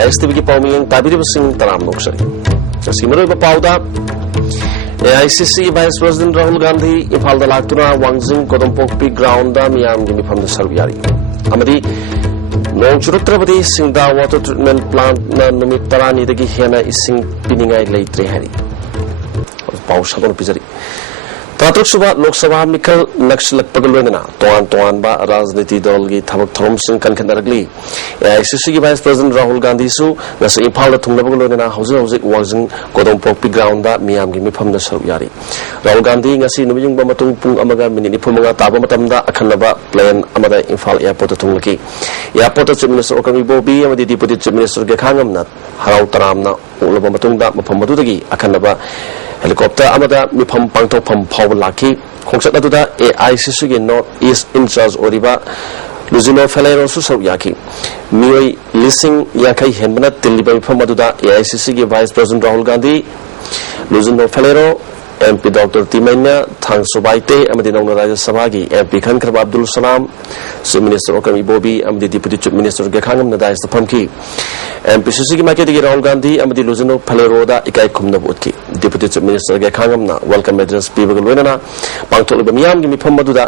ISTV की पाउमिंग Tabir Singh तराम नोक्सरी सिमरो पाउदा AICC Vice President Rahul Gandhi Imphal da laktuna Wangjing Kodompokpi ground da miyam gi mifam da sarb yari amadi nong churutrabadi singda water treatment plant na numit tarani dagi hena ising piningai leitre hari pau sabon pizari Tatruk suba Lok Sabha Mikal Nakshilak Pagalwena, Toan Ba Razniti Dolgi Tabak Thomson Kankanaragli, ICC Vice President Rahul Gandhi Su, Nasa Impala Tumnabalona, Hausa wasn't Kodompokpi ground that Miam Gimi Pam the Sawyari. Rahul Gandhi, Nasi Nubing Bamatung Pung Amaga, Minipumanga, Tabamatamda, Akanaba, Plan Amada Infal Airport Tungaki. Airport Chief Minister Okami Bobi, and the Deputy Chief Minister Gekangam, Harau Taramna, Ulabamatunda, Mapamadudagi, Akanaba. Helicopter amada mifam pangthokpham phawba laki khongchat aduda AICC gi North East in charge oriba Luzino Felero su saruk yaki mioi lising yakai henbana tiliba mifam aduda AICC gi Vice President Rahul Gandhi Luzino Felero MP Dr. Timanya Thang Subaite amadi Nongna Rajya Sabha gi MP Khankar Abdul Salam Chief Minister Okami Bobi amadi Deputy Chief Minister Gekhangam Nadais the Pamki MPCC की मायके दिगे राहुल गांधी अमदी लुजिनो फलेरोदा इकाई खुमना बुतकी deputy chief minister के खांगम ना welcome address पीबगल vena पांगथोल बमियाम की मिफम मदुदा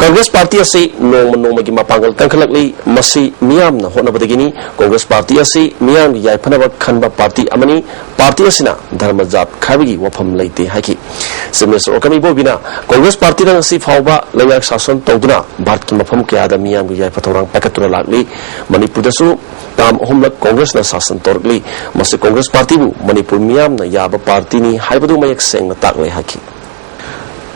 Congress party असी नोम की मापांगल कंखलकली मसी मियाम ना होनबदगिनी Congress party असी मियाम की याइफनब खनबा पार्टी अमनी पार्टी असिना धर्मजात खाबिगी वफम लैते हाकी चीफ मिनिस्टर ओकमी बोबिना कांग्रेस पार्टी ना असी फावबा लैयाक शासन तौदुना भारत की मफम कयादा मियाम की याइफथौरांग पैकतुना लागली मणिपुरदसु ताम अहुमलक कांग्रेस ना शासन तौरगली मसी कांग्रेस पार्टी बु मणिपुर मियाम ना याबा पार्टी नि हाइबदु मयक सेंग ना ताकले hockey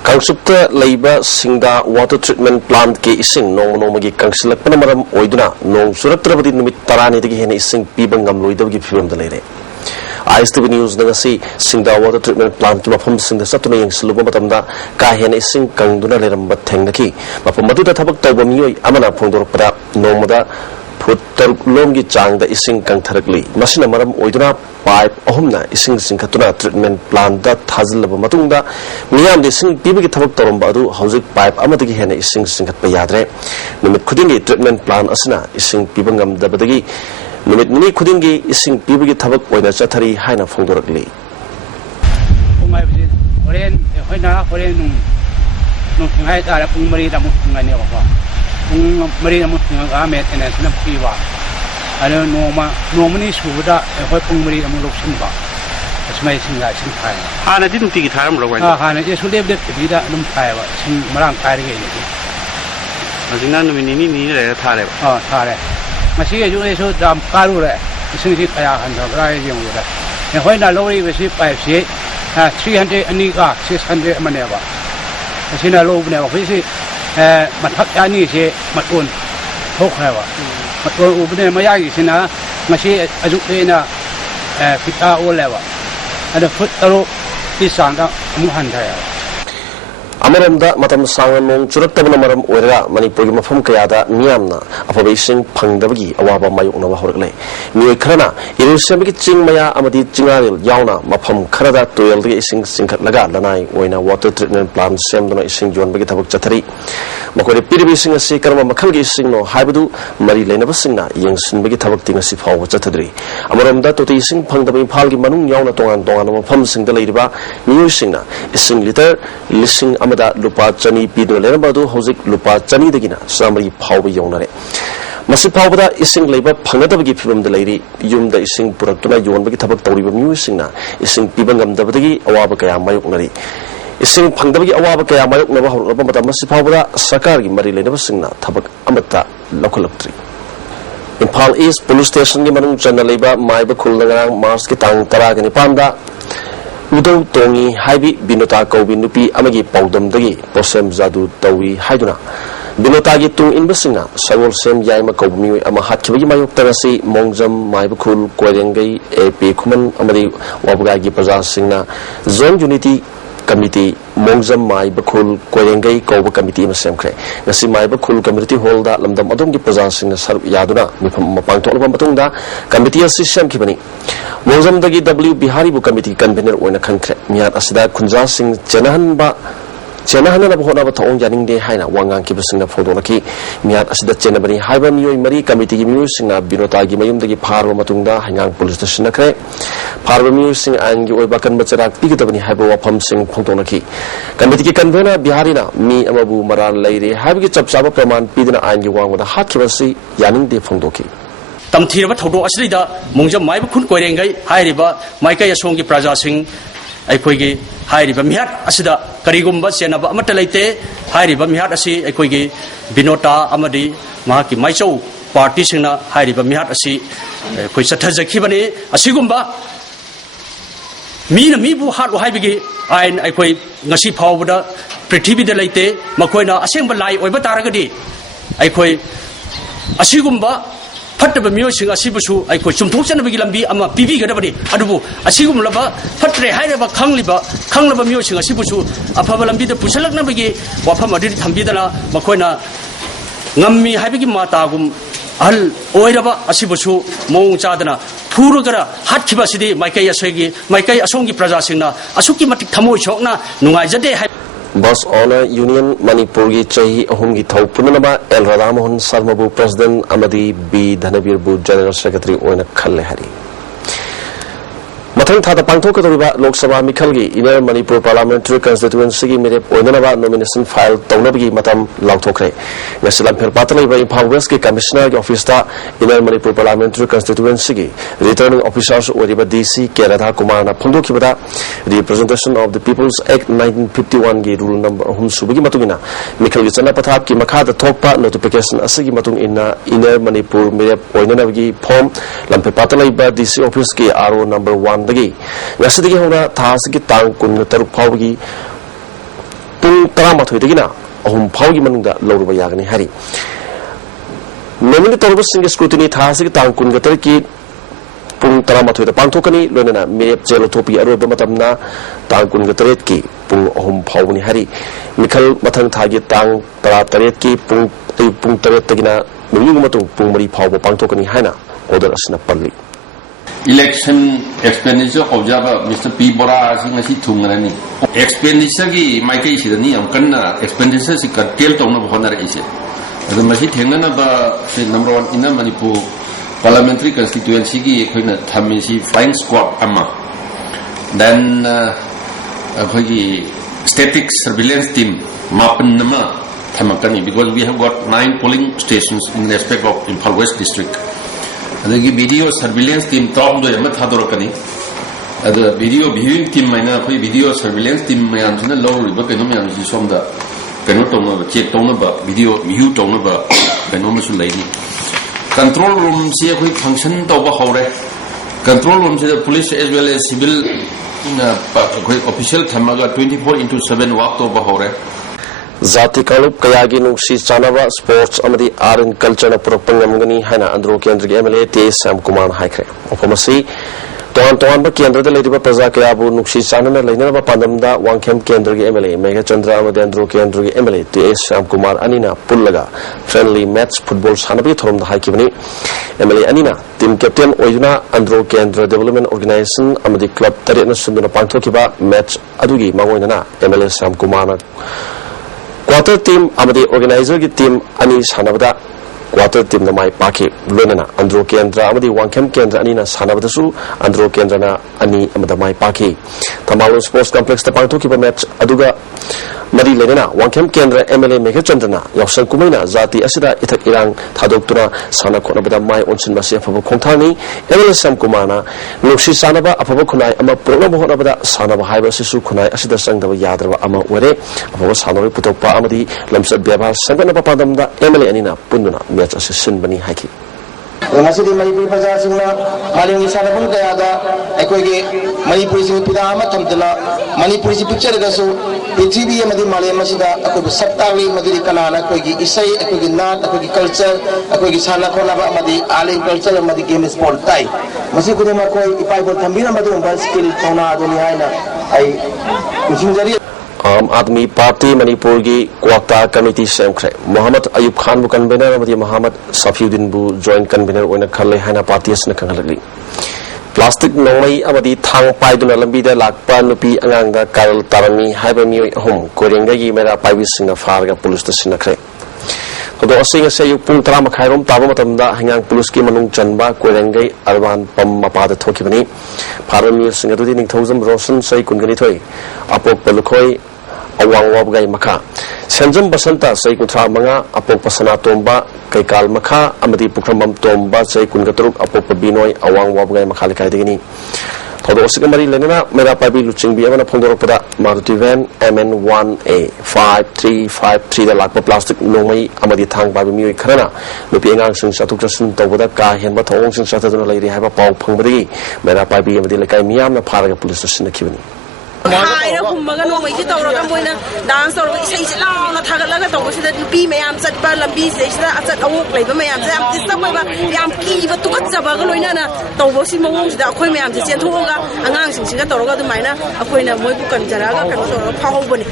Kangsupta Labor Singa Water Treatment Plant K Ising Nong Gi Kangsilak Panamaram Oiduna Nong Suratrabadi Numit Tarani the Hen Ising Pibangam Luidagi Film the Lady. ISTV News Nagasi Singa Water Treatment Plant Mapum Sing the Saturday in Slubatamda Kahen Ising Kangduna Leram but Tangaki Mapamadu Tabak Tabami Amana Pondor Pada Nomada Put Longi Chang the Ising Kangtaragli Masina Maram Oiduna Pipe Ohumna Ising Sinkatuna Treatment Plant that Hazil Matunda Miam the Sing Pibiki Tabak Torumbadu Housing Pipe Amataki Hen Ising Sinkat Payadre Numit Kudingi Treatment Plant Asina Ising Pibangam Dabadagi Numit Mini Kudingi Ising Pibiki Tabak Oina Chatari Haina Fondoragli Marina Muslim and as Napiva. I don't know Nomani Suda, a Hong Marina Muluximba. It's my sing like some time. Hana didn't take time, Hana just lived it to be that Lumpire, sing Marang Tire. I did not need a tare. Oh, Tare. Masia, you so damn Karura, sing it and rising with that. And when I lower received by 300 and 600 maneva. I seen a low never visit. Matani say Matun Tokava. Matun Ubne Mayagina, Mashi Azukina Pita or level. And the foot is Santa Muhantaya. Amaramda Matam Sangamong Churatabamaram Ura, Manipuri Mafum Kayada, Niamna, Apabasing Pangdagi, Awaba Mayuna Horle. New Krana, Irusamiki Ching Maya Amadi Jingaril, Yauna, Mapam Karada, Toyel Ising Sinkat Laga, Lanai, Wina Water Treatment Plant, Semdona Ising John Begitabak Chatari. Makori Pidibising a Sikama Makalgi Singno, Haibudu, Mari Lenabasina, Young Sinbegitabak Tingasifo, Chatadri. Amaramda to the Sing Pangdabi Palgi Manung Yauna Tongan Tongan, Pum Sing the Ladyba, New Singna, Ising Litter, Lissing Amada Lupa Chani Pido Lerabadu, Hosik Lupa Chani the Gina, Samari Power Yonare. Masipawada Ising Labor Pangadabagi from the lady, Yum the Ising Puratuna, Yon Begitabak Tori Musingna, Ising Pibangam Dabadi, Awabaka Mayoknari. Ising Pangdabagi Awabaka Mayok Nava, but Masipawada Sakari Mari Lenabasingna, Tabak Amata, local tree. In Pal East Police Station, Yaman Janaleba, Maiba Kulangang, Mars Kitang, Taragani Panda. Udo Tongi, Haibi, Binota Kobi Nupi, Amagi Paudam Dagi, Posem Zadu Tawi, Haiduna. Binotagi Tung in Basina, Sawol Sem Yaima Kobi, Amahatki Mayok Terasi, Mongjam, Maibakul, Koyangai, AP Kuman, Amadi, Wabagagi Paza Singna, Zone Unity Committee, Mongjam, Maibakul, Koyangai, Koba Committee, Masemkre. Nasi Maibakul Committee Holder, Lamdam Adongi Paza Singna, Sarp Yaduna, Mipamapang Batunda, Committee Assistant Kibani. Mongjam Dagi W. Biharibu Committee Convener Wena Kankre, Miat Asida Kunja Singh Janahanba ꯆꯦꯟꯅꯍꯟꯅꯕ ꯍꯣꯠꯅꯕ ꯊꯧꯑꯣꯡ ꯌꯥꯅꯤꯡꯗꯦ ꯍꯥꯏꯅ ꯋꯥ ꯉꯥꯡꯈꯤꯕꯁꯤꯡꯅ ꯐꯣꯡꯗꯣꯛꯅꯈꯤ ꯃꯤꯌꯥꯠ ꯑꯁꯤꯗ ꯆꯦꯟꯅꯕꯅꯤ ꯍꯥꯏꯕ ꯃꯤꯑꯣꯏ ꯃꯔꯤ ꯀꯃꯤꯇꯤꯒꯤ ꯃꯤꯑꯣꯏꯁꯤꯡꯅ ꯕꯤꯅꯣꯇꯥꯒꯤ ꯃꯌꯨꯝꯗꯒꯤ ꯐꯥꯔꯕ ꯃꯇꯨꯡꯗ ꯍꯩꯉꯥꯡ ꯄꯨꯂꯤꯁꯇ ꯁꯤꯟꯅꯈ꯭ꯔꯦ ꯐꯥꯔꯕ ꯃꯤꯑꯣꯏꯁꯤꯡ ꯑꯥꯏꯟꯒꯤ ꯑꯣꯏꯕ ꯑꯀꯟꯕ ꯆꯩꯔꯥꯛ ꯄꯤꯒꯗꯕꯅꯤ ꯍꯥꯏꯕ ꯋꯥꯐꯝꯁꯤꯡ ꯐꯣꯡꯗꯣꯛꯅꯈꯤ ꯀꯃꯤꯇꯤꯒꯤ ꯀꯟꯚꯦꯅꯔ ꯕꯤꯍꯥꯔꯤꯅ ꯃꯤ ꯑꯃꯕꯨ ꯃꯔꯥꯜ ꯂꯩꯔꯦ ꯍꯥꯏꯕꯒꯤ ꯆꯞ ꯆꯥꯕ प्रमाण पीदना आईन की वांगदा हाथखिबा असि यानिंगदे फोंदोखि तमथीरब थौदो असलिदा मोंजम माइब खुन कोइरेंगै हाइरिबा माइकै असोंगी प्रजासिंग अखोइगी हाइरिबा मिहाट असिदा करिगुम्बा चेनबा अमत लैते हाइरिबा मिहाट असि अखोइगी बिनोटा अमदि माकी माइचौ पार्टी सिंगना हाइरिबा मिहाट असि अखोइ चथजखिबने असिगुम्बा मीना मीबु हाट हाइबिगी आईन अखोइ ngasi phawbada prithibida leite makoina asengba lai oiba taragadi aikoi asigumba fattaba miyosing asibusu aikoi chumthokchanabagi lambi ama pibi gadabadi adubu asigumlaba fatre hairaba khanglaba miyosing asibusu afaba lambi da pusalaknabagi wafam adi thambidana makoina ngammi haibagi matagum al oiraba asibusu mong chadana फूरगरा हाथखिबासिदि माइकै असोंगी प्रजासिंगना असुकी मतिक थमोय छोकना नुंगाइजदे हाय बस honour union Manipur की चही अहुम की थौ पुननबा L Radhamohan शर्माबु president अमदी B धनबीरबु जनरल सेक्रेटरी ओइना खल्ले हरि मथंग थादा पांथोकदोरिबा लोकसभा मिखलगी इनर मणिपुर पार्लियामेंट्री कंस्टिट्यूएंसी की मेरे ओइननबा नॉमिनेशन फाइल तौनबगी मतम लाउथोखरे ngasilam phelpata leiba imphal west ki commissioner ki office ta inner manipur parliamentary constituency ki returning officers oriba dc keradha kumar na phondokibada representation of the people's act 1951 ki rule number 3 subagi matungina mikhal ki chana pathap ki makha da thokpa notification asigi matung inner manipur mere oinanabagi form lamphelpata leiba dc office ki ro number 1 dagi ngasidagi hona thasigi tang 13 phawgi pung 13 dagina अहुम फाउगी मनुंगदा लौरबा यागनी Hari nominate तौरब Singh scrutiny थासिग तांग कुनगतर की पुंग 13 दा पांथोकनी लोनना मेप जेलोथोपी अरोब मतमना तांग कुनगतर की पुंग अहुम फाउनी हरि मिखल मथंग थागी तांग 13 की पुंग 3 तगिना मिंग मतुंग पुंग मरी फाउब पांथोकनी हाना ऑर्डर असना पल्ली election expenditure of jaba Mr. P. Bora sing asi thungrani expenditure ki maikai sidani am kanna expenditure si curtail tawna bhonar ise adu masi thengna ba number 1 in Manipur parliamentary constituency ki ekhoina thammi si flying squad ama then akhoi static surveillance team mapan nama thamakani because we have got 9 polling stations in respect of Imphal West district adagi video surveillance team tom do yama thadorkani ada video viewing team maina khoi video surveillance team mayam sina low riba keno mayam si somda keno tongna check tongna ba video view tongna ba keno masu laini control room si khoi function to ba hore control room si police as well as civil khoi official thamaga 24/7 work to ba hore जाति कालुप कयागी नुक्सी चानबा sports अमदी art and culture पुरपंगमगनी हैना अंदरो केंद्र के MLA टे श्याम कुमार हाइखरे ओफमसी तोन केंद्र दे लेदिबा प्रजा कयाबु नुक्सी चानना लेनबा पांदमदा वांगखेम केंद्र के एमएलए मेघा चंद्र अमदी अंदरो केंद्र के एमएलए टे श्याम कुमार अनिना पुल्लगा फ्रेंडली मैच फुटबॉल सानबी थोरमदा हाइकिबनी एमएलए अनिना टीम कैप्टन ओइजुना अंदरो केंद्र डेवलपमेंट ऑर्गेनाइजेशन अमदी क्लब तरेना सुंदना पांथोकिबा मैच अदुगी मांगोइना MLA Shyam Kumar quarter team अमदी ऑर्गेनाइजर की टीम अनि सानबदा क्वार्टर टीम न माई पाखे लोनना अंद्रो केंद्र अमदी वांगखेम केंद्र अनि न सानबदसु अंद्रो केंद्र न अनि अमदा माई पाखे तमालो स्पोर्ट्स कॉम्प्लेक्स त पांथोकिबा मैच अदुगा मरी लेना वांगखेम केंद्र एमएलए मेघा चंद्रना यावसन कुमैना जाति असिदा इथक इरांग थादोक्तुना साना खोनबदा माई ओनसिन बसे अफब खोंथानी एमएलए श्याम कुमारना नुक्सी सानबा अफब खुनाय अमा प्रोग्राम होनबदा सानबा हाइबा सिसु खुनाय असिदा संगदबा यादरबा अमा ओरे अफब सानबा पुतोपा अमदी लमसब व्यवहार संगनबा पादमदा एमएलए अनिना पुन्नुना मैच असे सिनबनी हाइकी ngasi Manipur praja singna maling isanapun kayada aikoge Manipur sing pida ama thamdana Manipur si picture ga so prithvi amadi malayam asida akoge saptawi madiri kanana aikoge isai aikoge nat aikoge culture aikoge sana khona ba amadi aling culture amadi game sport tai masi kudema koi ipai bol thambira madu bal skill thona aduni haina ai kusingari आम आदमी party Manipur की क्वाक्ता committee सेमख्रे Mohammad Ayub Khan बु convener अमदी Mohammad Safiuddin बु joint convener ओइना खल्ले हाना party असना खंगलगली Plastic nongmai amadi thang paiduna lambida lakpa nupi angangda karal tarami haiba mioi ahum korengai mera paibisingna farga police ta sinakre Kodo asing sa yung pung tara makhairom tabo matamda hangang police ki manung chanba korengai arban pam mapada thoki bani parami singa dudi ning thousand rosen sai kungani thoi apok palukhoi awang wabgai makha senjam basanta sai kuthra manga apok pasana tomba kaikal makha amadi pukramam tomba sai kungatruk apok pabinoi awang wabgai makha likai digini Kodo asigamari lenana mera pabi luchingbi amana phondoropada Maruti van MN1A 5353 da lakpa plastic nongmai amadi thang pabi mioi kharana nupi angang sing satuk rasun tawada ka henba thong sing sataduna lairi haiba paw phangbadi mera pabi amadi lekai miyamna pharaga police station nakibani Haira hummaga no mai tawraga moina dance tawraga isai chila na thagalaga tawsida nupi mayam chatpa lambi seisda achat awuk leiba mayam se am tisaba ba yam ki ba tukat jabaga loina na tawbosi mawong sida akhoi mayam se chenthoga angang singsiga tawraga dumaina akhoina moi bu kan jaraga kan so phahobani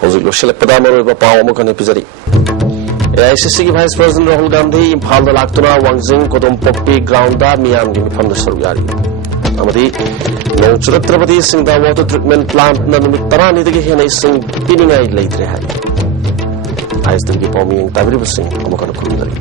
Hojik lo selekpada maro ba paw mo kan episode AICC ki Vice President Rahul Gandhi Imphal da laktuna Wangjing Kodom Pokpi ground da miyam gi mifam da saru yari amadi Nong Churatrapati Singda water treatment plant na numit tarani dagi hena ising piningai leitre hai ISTV ki pawmiyang tabiri basing amakana kurundari